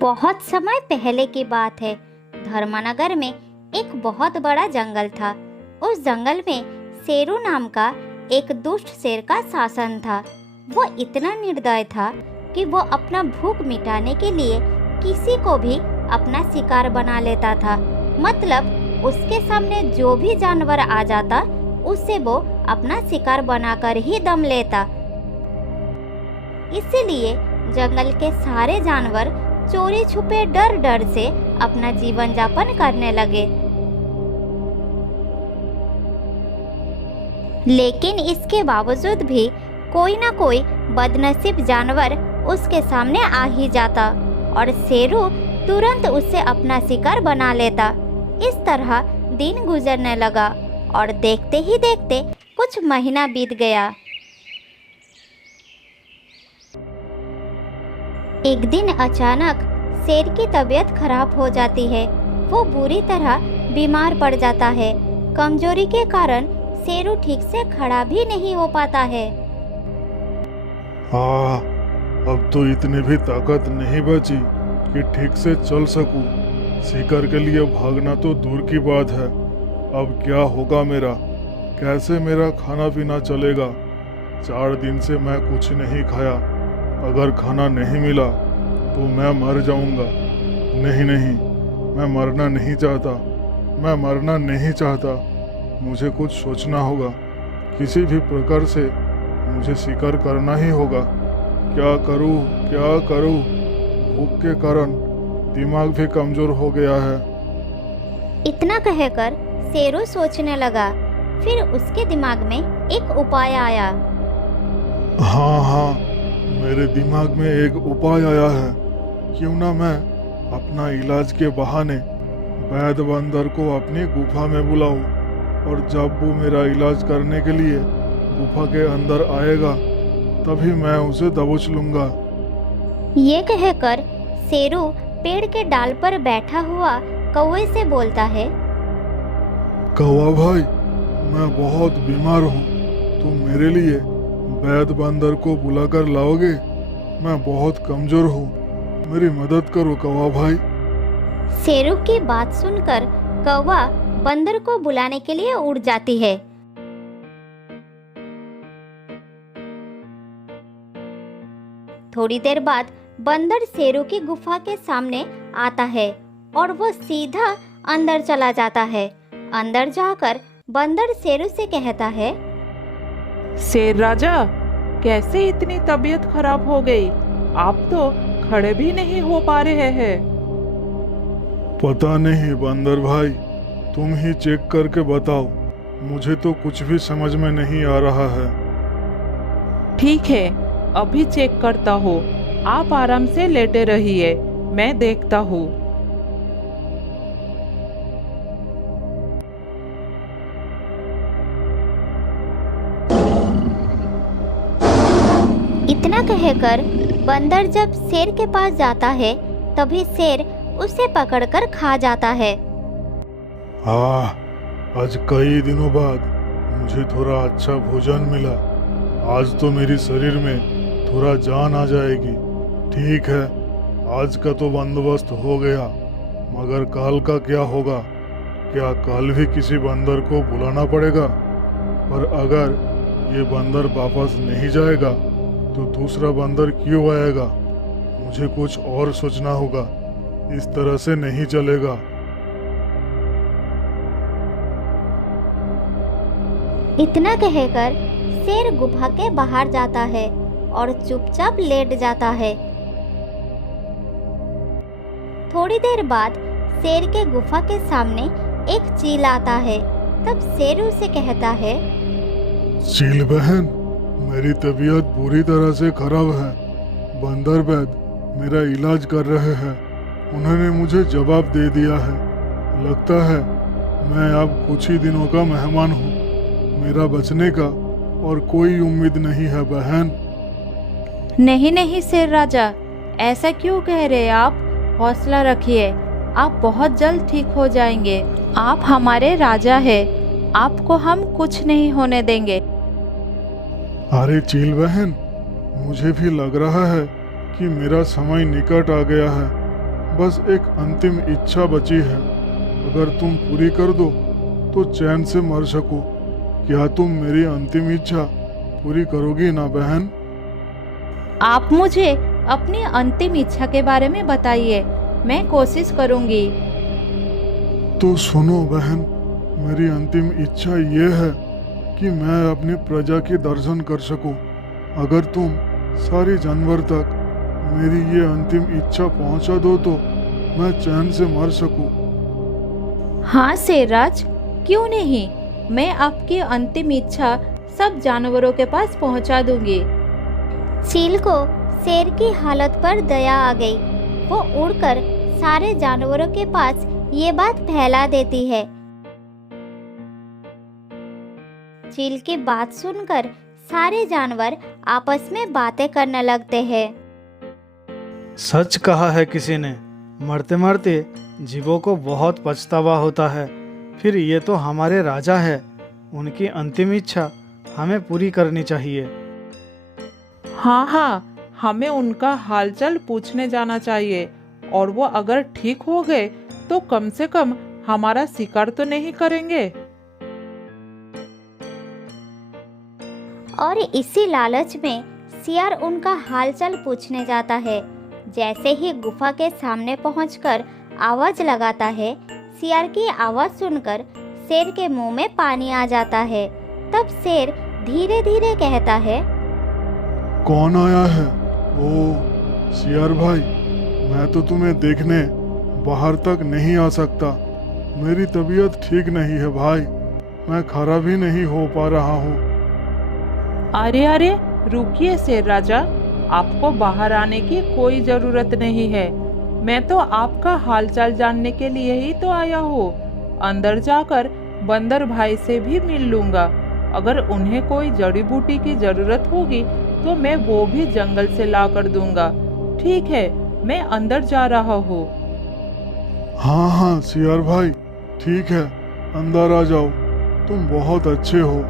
बहुत समय पहले की बात है। धर्मनगर में एक बहुत बड़ा जंगल था। उस जंगल में शेरू नाम का एक दुष्ट शेर का शासन था। वो इतना निर्दय था कि वो अपना भूख मिटाने के लिए किसी को भी अपना शिकार बना लेता था। मतलब उसके सामने जो भी जानवर आ जाता उससे वो अपना शिकार बनाकर ही दम लेता। इसीलिए जंगल के सारे जानवर चोरी छुपे डर डर से अपना जीवन यापन करने लगे। लेकिन इसके बावजूद भी कोई ना कोई बदनसीब जानवर उसके सामने आ ही जाता और शेरू तुरंत उससे अपना शिकार बना लेता। इस तरह दिन गुजरने लगा और देखते ही देखते कुछ महीना बीत गया। एक दिन अचानक शेर की तबीयत खराब हो जाती है। वो बुरी तरह बीमार पड़ जाता है। कमजोरी के कारण शेरू ठीक से खड़ा भी नहीं हो पाता है। अब तो इतनी भी ताकत नहीं बची कि ठीक से चल सकूं। शिकार के लिए भागना तो दूर की बात है। अब क्या होगा मेरा? कैसे मेरा खाना पीना चलेगा? 4 दिन से मैं कुछ नहीं खाया। अगर खाना नहीं मिला तो मैं मर जाऊंगा। नहीं, मैं मरना नहीं चाहता। मैं मरना नहीं चाहता। मुझे कुछ सोचना होगा। किसी भी प्रकार से मुझे शिकार करना ही होगा। क्या करूं? भूख के कारण दिमाग भी कमजोर हो गया है। इतना कहकर शेरू सोचने लगा। फिर उसके दिमाग में एक उपाय आया। हाँ, मेरे दिमाग में एक उपाय आया है। क्यों ना मैं अपना इलाज के बहाने वैद्य बंदर को अपनी गुफा में बुलाऊं, और जब वो मेरा इलाज करने के लिए गुफा के अंदर आएगा तभी मैं उसे दबोच लूंगा। ये कहकर शेरू पेड़ के डाल पर बैठा हुआ कौवे से बोलता है, कौवा भाई, मैं बहुत बीमार हूँ। तुम मेरे लिए वैद्य बंदर को बुलाकर लाओगे? मैं बहुत कमजोर हूँ। मेरी मदद करो कौवा भाई। शेरू की बात सुनकर कौवा बंदर को बुलाने के लिए उड़ जाती है। थोड़ी देर बाद बंदर शेरू की गुफा के सामने आता है और वो सीधा अंदर चला जाता है। अंदर जाकर बंदर शेरू से कहता है, शेर राजा, कैसे इतनी तबीयत खराब हो गई? आप तो खड़े भी नहीं हो पा रहे हैं। पता नहीं बंदर भाई, तुम ही चेक करके बताओ। मुझे तो कुछ भी समझ में नहीं आ रहा है। ठीक है, अभी चेक करता हूँ। आप आराम से लेटे रहिए, मैं देखता हूँ। इतना कहकर बंदर जब शेर के पास जाता है तभी शेर उसे पकड़कर खा जाता है। आज कई दिनों बाद मुझे थोड़ा अच्छा भोजन मिला। आज तो मेरी शरीर में थोड़ा जान आ जाएगी। ठीक है, आज का तो बंदोबस्त हो गया, मगर कल का क्या होगा? क्या कल भी किसी बंदर को बुलाना पड़ेगा? पर अगर ये बंदर वापस नहीं जाएगा तो दूसरा बंदर क्यों आएगा? मुझे कुछ और सोचना होगा। इस तरह से नहीं चलेगा। इतना कहकर शेर गुफा के बाहर जाता है और चुपचाप लेट जाता है। थोड़ी देर बाद शेर के गुफा के सामने एक चील आता है। तब शेर उसे कहता है, चील बहन, मेरी तबीयत बुरी तरह से खराब है। बंदर वैद्य मेरा इलाज कर रहे हैं। उन्होंने मुझे जवाब दे दिया है। लगता है मैं अब कुछ ही दिनों का मेहमान हूँ। मेरा बचने का और कोई उम्मीद नहीं है बहन। नहीं शेर राजा, ऐसा क्यों कह रहे हैं आप? हौसला रखिए, आप बहुत जल्द ठीक हो जाएंगे। आप हमारे राजा हैं, आपको हम कुछ नहीं होने देंगे। अरे चील बहन, मुझे भी लग रहा है कि मेरा समय निकट आ गया है। बस एक अंतिम इच्छा बची है। अगर तुम पूरी कर दो तो चैन से मर सको। क्या तुम मेरी अंतिम इच्छा पूरी करोगी ना बहन? आप मुझे अपनी अंतिम इच्छा के बारे में बताइए, मैं कोशिश करूंगी। तो सुनो बहन, मेरी अंतिम इच्छा ये है कि मैं अपनी प्रजा के दर्शन कर सकूं। अगर तुम सारे जानवर तक मेरी ये अंतिम इच्छा पहुंचा दो तो मैं चैन से मर सकूं। हाँ शेरराज, क्यों नहीं, मैं आपकी अंतिम इच्छा सब जानवरों के पास पहुंचा दूंगी। चील को शेर की हालत पर दया आ गई। वो उड़कर सारे जानवरों के पास ये बात फैला देती है। चील की बात सुनकर सारे जानवर आपस में बातें करने लगते हैं। सच कहा है किसी ने, मरते मरते जीवों को बहुत पछतावा होता है। फिर ये तो हमारे राजा है, उनकी अंतिम इच्छा हमें पूरी करनी चाहिए। हाँ हाँ, हमें उनका हालचाल पूछने जाना चाहिए, और वो अगर ठीक हो गए तो कम से कम हमारा शिकार तो नहीं करेंगे। और इसी लालच में सियार उनका हालचाल पूछने जाता है। जैसे ही गुफा के सामने पहुंचकर आवाज लगाता है, सियार की आवाज सुनकर शेर के मुंह में पानी आ जाता है। तब शेर धीरे धीरे कहता है, कौन आया है? ओ सियार भाई, मैं तो तुम्हें देखने बाहर तक नहीं आ सकता। मेरी तबीयत ठीक नहीं है भाई, मैं खड़ा भी नहीं हो पा रहा हूँ। अरे अरे रुकिए शेर राजा, आपको बाहर आने की कोई जरूरत नहीं है। मैं तो आपका हालचाल जानने के लिए ही तो आया हूँ। अंदर जाकर बंदर भाई से भी मिल लूंगा। अगर उन्हें कोई जड़ी बूटी की जरूरत होगी तो मैं वो भी जंगल से ला कर दूंगा। ठीक है, मैं अंदर जा रहा हूँ। हाँ हाँ सियार भाई, ठीक है, अंदर आ जाओ, तुम बहुत अच्छे हो।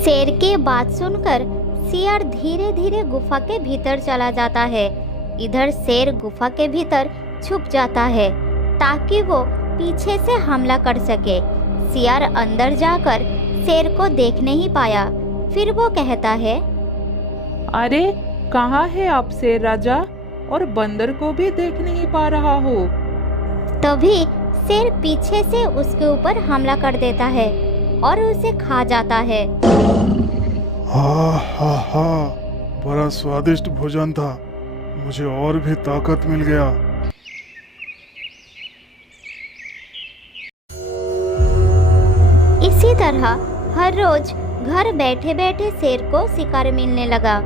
शेर की बात सुनकर सियार धीरे धीरे गुफा के भीतर चला जाता है। इधर शेर गुफा के भीतर छुप जाता है ताकि वो पीछे से हमला कर सके। सियार अंदर जाकर शेर को देख नहीं पाया। फिर वो कहता है, अरे कहाँ है आप शेर राजा? और बंदर को भी देख नहीं पा रहा हो। तभी शेर पीछे से उसके ऊपर हमला कर देता है और उसे खा जाता है। हा, बड़ा स्वादिष्ट भोजन था, मुझे और भी ताकत मिल गया। इसी तरह हर रोज घर बैठे बैठे शेर को शिकार मिलने लगा।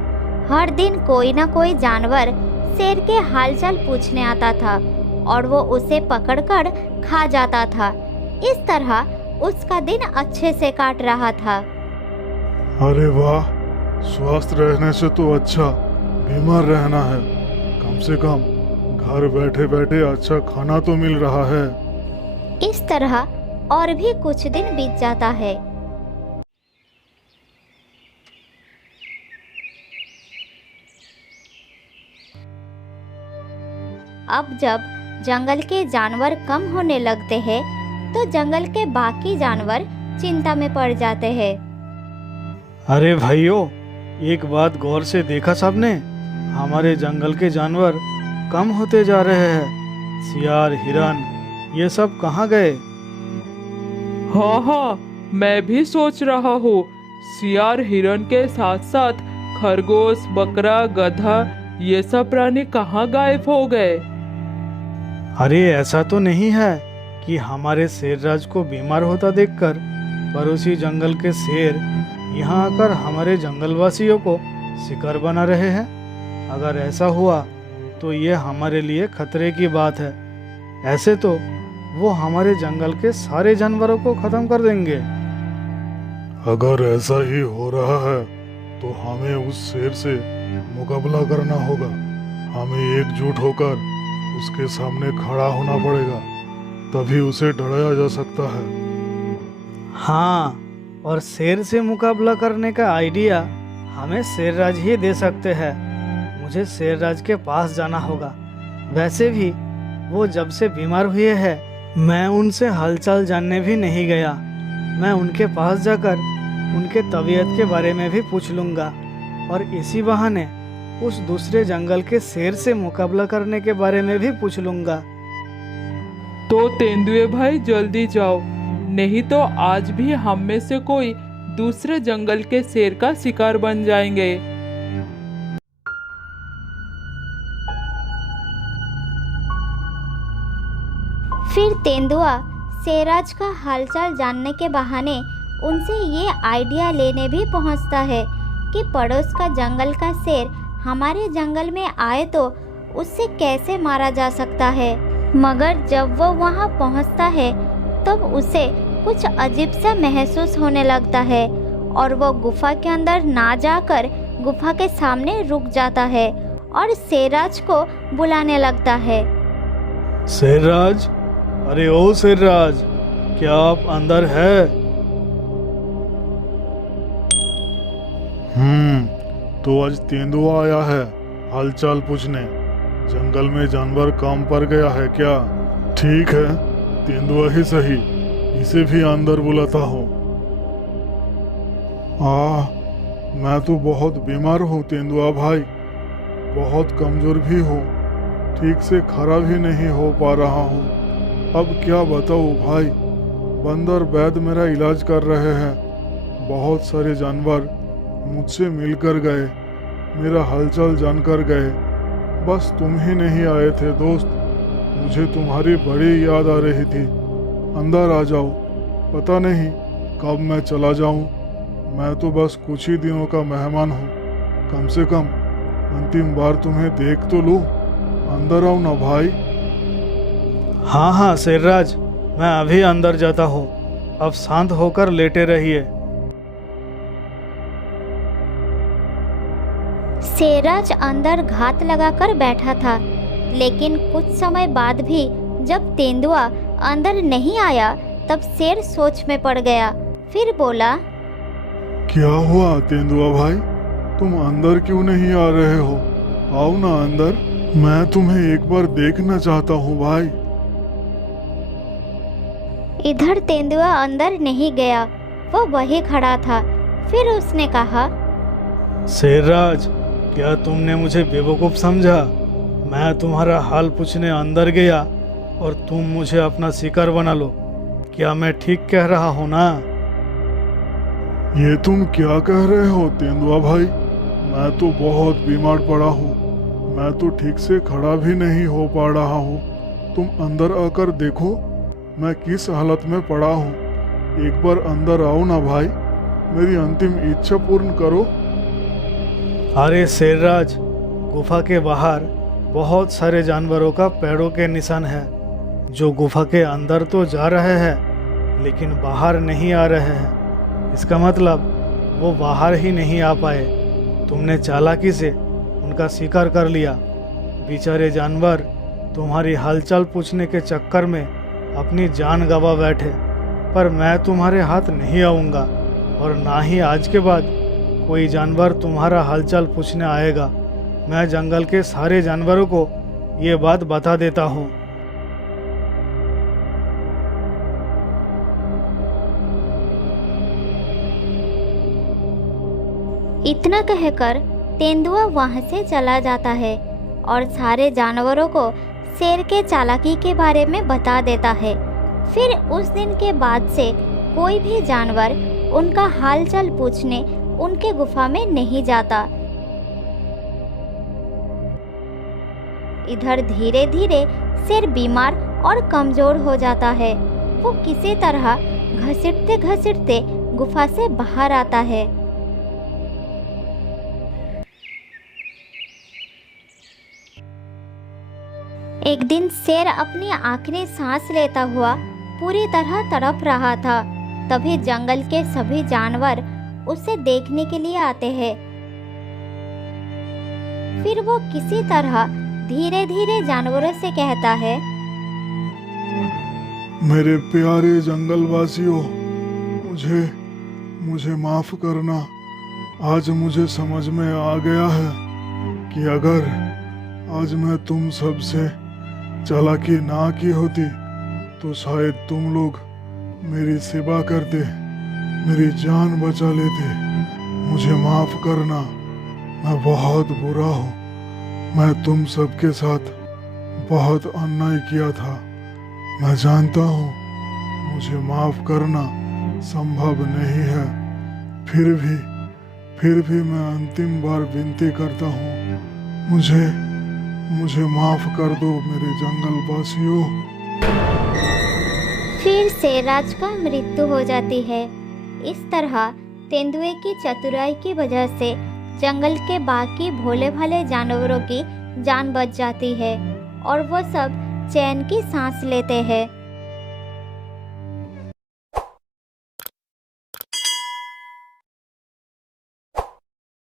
हर दिन कोई ना कोई जानवर शेर के हालचाल पूछने आता था और वो उसे पकड़कर खा जाता था। इस तरह उसका दिन अच्छे से काट रहा था। अरे वाह, स्वस्थ रहने से तो अच्छा बीमार रहना है। कम से कम घर बैठे बैठे अच्छा खाना तो मिल रहा है। इस तरह और भी कुछ दिन बीत जाता है। अब जब जंगल के जानवर कम होने लगते हैं तो जंगल के बाकी जानवर चिंता में पड़ जाते हैं। अरे भाइयों, एक बात गौर से देखा सबने? हमारे जंगल के जानवर कम होते जा रहे हैं। सियार, हिरन, ये सब कहाँ गए? हाँ हाँ, मैं भी सोच रहा हूँ। सियार हिरन के साथ साथ खरगोश, बकरा, गधा, ये सब प्राणी कहाँ गायब हो गए? अरे ऐसा तो नहीं है कि हमारे शेर राज को बीमार होता देखकर पड़ोसी जंगल के शेर यहाँ आकर हमारे जंगलवासियों को शिकार बना रहे हैं। अगर ऐसा हुआ तो ये हमारे लिए खतरे की बात है। ऐसे तो वो हमारे जंगल के सारे जानवरों को खत्म कर देंगे। अगर ऐसा ही हो रहा है तो हमें उस शेर से मुकाबला करना होगा। हमें एकजुट होकर उसके सामने खड़ा होना पड़ेगा, तभी उसे डराया जा सकता है। हाँ, और शेर से मुकाबला करने का आइडिया हमें शेरराज ही दे सकते हैं। मुझे शेरराज के पास जाना होगा। वैसे भी वो जब से बीमार हुए हैं, मैं उनसे हालचाल जानने भी नहीं गया। मैं उनके पास जाकर उनके तबीयत के बारे में भी पूछ लूँगा और इसी बहाने उस दूसरे जंगल के शेर से मुकाबला करने के बारे में भी पूछ लूँगा। तो तेंदुए भाई जल्दी जाओ, नहीं तो आज भी हम में से कोई दूसरे जंगल के शेर का शिकार बन जाएंगे। फिर तेंदुआ शेरराज का हालचाल जानने के बहाने उनसे ये आइडिया लेने भी पहुंचता है कि पड़ोस का जंगल का शेर हमारे जंगल में आए तो उससे कैसे मारा जा सकता है। मगर जब वो वहां पहुंचता है तब उसे कुछ अजीब सा महसूस होने लगता है और वो गुफा के अंदर ना जाकर गुफा के सामने रुक जाता है और शेरराज को बुलाने लगता है। शेरराज, अरे ओ शेरराज, क्या आप अंदर है? तो आज तेंदुआ आया है हालचाल पूछने। जंगल में जानवर काम पर गया है क्या? ठीक है, तेंदुआ ही सही, इसे भी अंदर बुलाता हूँ। मैं तो बहुत बीमार हूँ तेंदुआ भाई, बहुत कमजोर भी हूँ, ठीक से खड़ा भी नहीं हो पा रहा हूँ। अब क्या बताऊँ भाई, बंदर वैद्य मेरा इलाज कर रहे हैं। बहुत सारे जानवर मुझसे मिलकर गए, मेरा हालचाल जानकर गए, बस तुम ही नहीं आए थे दोस्त। मुझे तुम्हारी बड़ी याद आ रही थी। अंदर आ जाओ, पता नहीं कब मैं चला जाऊं। मैं तो बस कुछ ही दिनों का मेहमान हूँ, कम से कम अंतिम बार तुम्हें देख तो लूं। अंदर आओ ना भाई। हाँ हाँ शेरराज, मैं अभी अंदर जाता हूँ, अब शांत होकर लेटे रहिए। शेरराज अंदर घात लगाकर बैठा था, लेकिन कुछ समय बाद भी जब तेंदुआ अंदर नहीं आया तब शेर सोच में पड़ गया। फिर बोला, क्या हुआ तेंदुआ भाई, तुम अंदर क्यों नहीं आ रहे हो? आओ ना अंदर, मैं तुम्हें एक बार देखना चाहता हूँ भाई। इधर तेंदुआ अंदर नहीं गया, वो वहीं खड़ा था। फिर उसने कहा, शेरराज, क्या तुमने मुझे बेवकूफ़ समझा? मैं तुम्हारा हाल पूछने अंदर गया और तुम मुझे अपना शिकार बना लो। क्या मैं ठीक कह रहा हूँ ना? ये तुम क्या कह रहे हो तेंदुआ भाई? मैं तो बहुत बीमार पड़ा हूँ, मैं तो ठीक से खड़ा भी नहीं हो पा रहा हूँ। तुम अंदर आकर देखो मैं किस हालत में पड़ा हूँ। एक बार अंदर आओ ना भाई, मेरी अंतिम इच्छा पूर्ण करो। अरे शेरराज, गुफा के बाहर बहुत सारे जानवरों का पैरों के निशान है, जो गुफा के अंदर तो जा रहे हैं लेकिन बाहर नहीं आ रहे हैं। इसका मतलब वो बाहर ही नहीं आ पाए। तुमने चालाकी से उनका शिकार कर लिया। बेचारे जानवर तुम्हारी हालचाल पूछने के चक्कर में अपनी जान गंवा बैठे। पर मैं तुम्हारे हाथ नहीं आऊँगा और ना ही आज के बाद कोई जानवर तुम्हारा हालचाल पूछने आएगा। मैं जंगल के सारे जानवरों को ये बात बता देता हूँ। इतना कहकर तेंदुआ वहां से चला जाता है और सारे जानवरों को शेर के चालाकी के बारे में बता देता है। फिर उस दिन के बाद से कोई भी जानवर उनका हालचाल पूछने उनके गुफा में नहीं जाता। इधर धीरे धीरे शेर बीमार और कमजोर हो जाता है। वो किसी तरह घसीटते घसीटते गुफा से बाहर आता है। एक दिन शेर अपनी आखिरी सांस लेता हुआ पूरी तरह तड़प रहा था। तभी जंगल के सभी जानवर उसे देखने के लिए आते हैं। फिर वो किसी तरह धीरे धीरे जानवरों से कहता है, मेरे प्यारे जंगलवासियों, मुझे माफ करना। आज मुझे समझ में आ गया है कि अगर आज मैं तुम सबसे चालाकी ना की होती तो शायद तुम लोग मेरी सेवा करते, मेरी जान बचा लेते। मुझे माफ करना, मैं बहुत बुरा हूँ। मैं तुम सबके साथ बहुत अन्याय किया था। मैं जानता हूँ मुझे माफ करना संभव नहीं है, फिर भी मैं अंतिम बार विनती करता हूँ, मुझे माफ कर दो मेरे जंगल वासियों। फिर शेरराज का मृत्यु हो जाती है। इस तरह तेंदुए की चतुराई की वजह से जंगल के बाकी भोले भाले जानवरों की जान बच जाती है और वो सब चैन की सांस लेते हैं।